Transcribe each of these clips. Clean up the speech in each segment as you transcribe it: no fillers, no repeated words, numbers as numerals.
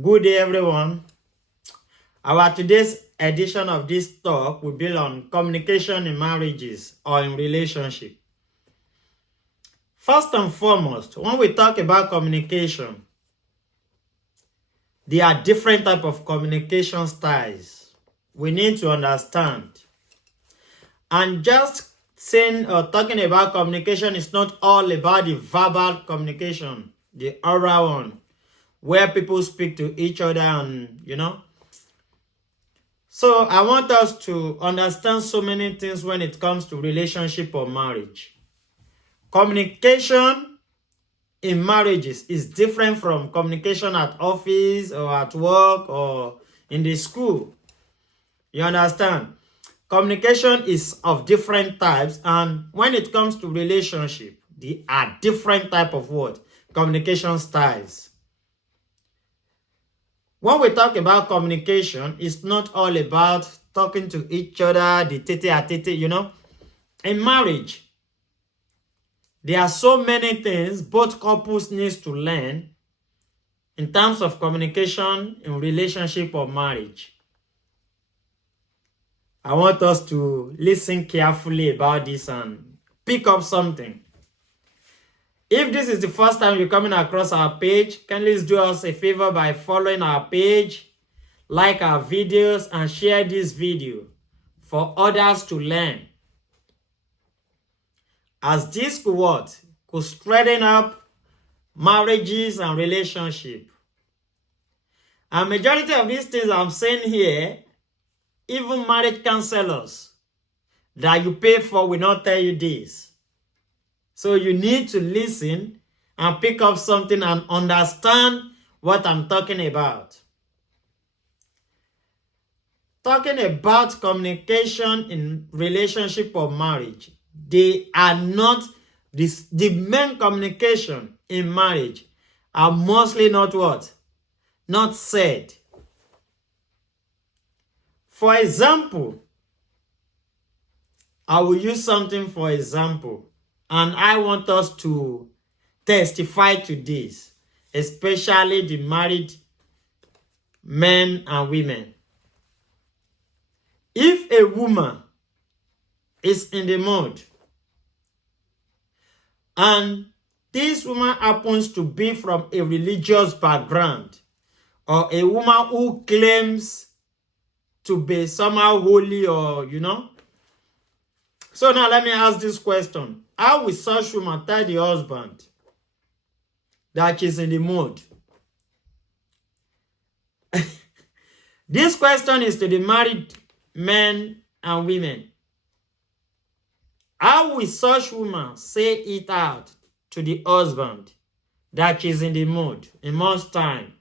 Good day, everyone. Our today's edition of this talk will be on communication in marriages or in relationship. First and foremost, when we talk about communication, there are different types of communication styles we need to understand. And just saying or talking about communication is not all about the verbal communication, the oral one, where people speak to each other and. So I want us to understand so many things when it comes to relationship or marriage. Communication in marriages is different from communication at office or at work or in the school. You understand? Communication is of different types, and when it comes to relationship, there are different type of what? Communication styles. When we talk about communication, it's not all about talking to each other, the tete-a-tete. In marriage, there are so many things both couples need to learn in terms of communication in relationship or marriage. I want us to listen carefully about this and pick up something. If this is the first time you're coming across our page, can you do us a favor by following our page, like our videos, and share this video for others to learn. As this could strengthen up marriages and relationships. And majority of these things I'm saying here, even marriage counselors that you pay for will not tell you this. So you need to listen and pick up something and understand what I'm talking about. Talking about communication in relationship or marriage, they are not the main communication in marriage are mostly not what? Not said. For example, I will use something for example. And I want us to testify to this, especially the married men and women. If a woman is in the mood, and this woman happens to be from a religious background, or a woman who claims to be somehow holy or. So now let me ask this question. How will such woman tell the husband that she's in the mood? This question is to the married men and women. How will such woman say it out to the husband that she's in the mood in most time?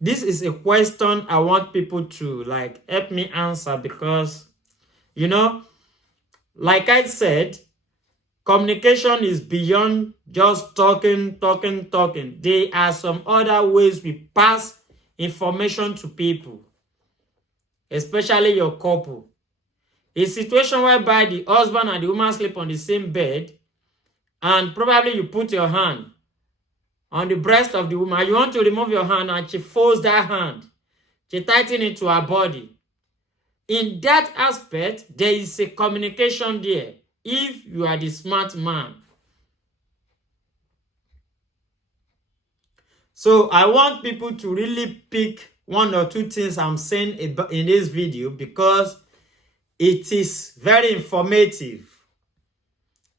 This is a question I want people to help me answer because like I said, communication is beyond just talking. There are some other ways we pass information to people, especially your couple. A situation whereby the husband and the woman sleep on the same bed, and probably you put your hand on the breast of the woman. You want to remove your hand, and she folds that hand. She tightens it to her body. In that aspect, there is a communication there, if you are the smart man. So I want people to really pick one or two things I'm saying in this video because it is very informative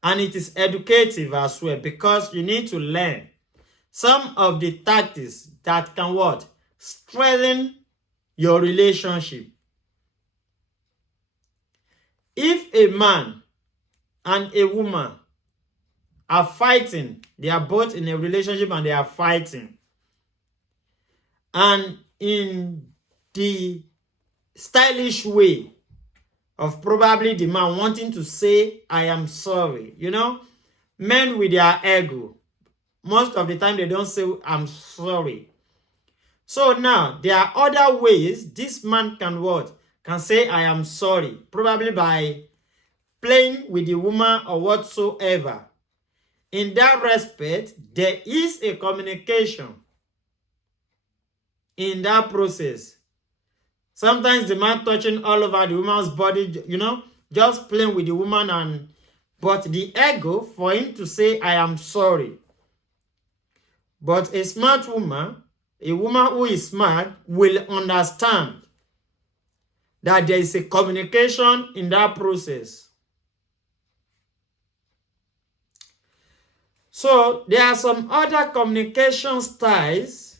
and it is educative as well, because you need to learn some of the tactics that can strengthen your relationship. If a man and a woman are fighting, they are both in a relationship and they are fighting, and in the stylish way of probably the man wanting to say, I am sorry. Men with their ego, most of the time they don't say, I'm sorry. So now, there are other ways this man can say, I am sorry. Probably by playing with the woman or whatsoever. in that respect, there is a communication in that process. Sometimes the man touching all over the woman's body, just playing with the woman, but the ego for him to say, I am sorry. But a smart woman, a woman who is smart, will understand that there is a communication in that process. So there are some other communication styles,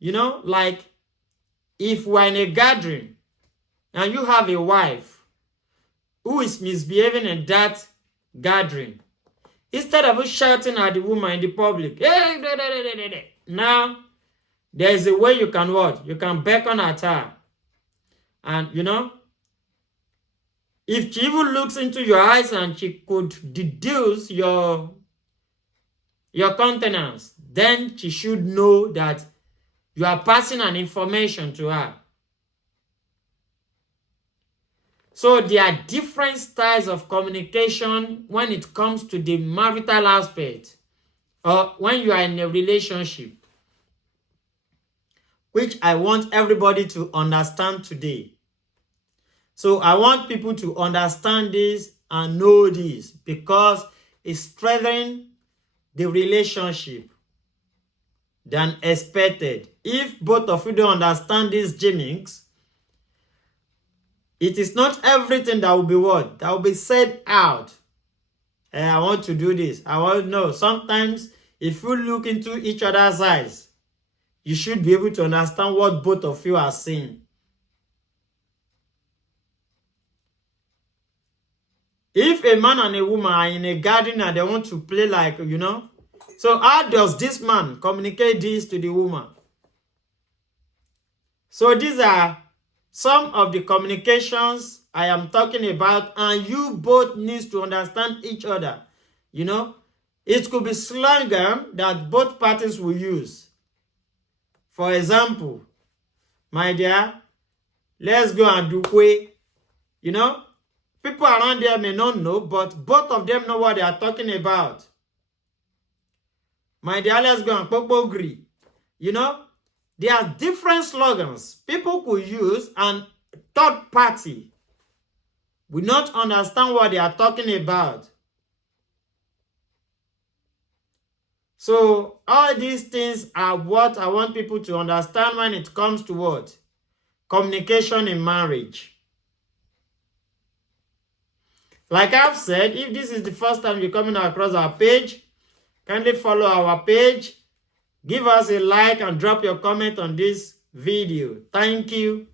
like if we're in a gathering and you have a wife who is misbehaving in that gathering, instead of shouting at the woman in the public, hey, now there is a way you can what? You can beckon at her. And if she even looks into your eyes and she could deduce your countenance, then she should know that you are passing an information to her. So there are different styles of communication when it comes to the marital aspect or when you are in a relationship, which I want everybody to understand today. So I want people to understand this and know this because it's strengthening the relationship than expected. If both of you don't understand these gimmicks, it is not everything that will be what? That will be said out. I want to do this. I want to know. Sometimes if you look into each other's eyes, you should be able to understand what both of you are saying. If a man and a woman are in a garden and they want to play like, so how does this man communicate this to the woman? So these are some of the communications I am talking about, and you both need to understand each other. It could be slogan that both parties will use. For example, my dear, let's go and do kwe. People around there may not know, but both of them know what they are talking about. My dear, let's go and popogri. There are different slogans people could use, and third party will not understand what they are talking about. So all these things are what I want people to understand when it comes to what? Communication in marriage. Like I've said, if this is the first time you're coming across our page, kindly follow our page. Give us a like and drop your comment on this video. Thank you.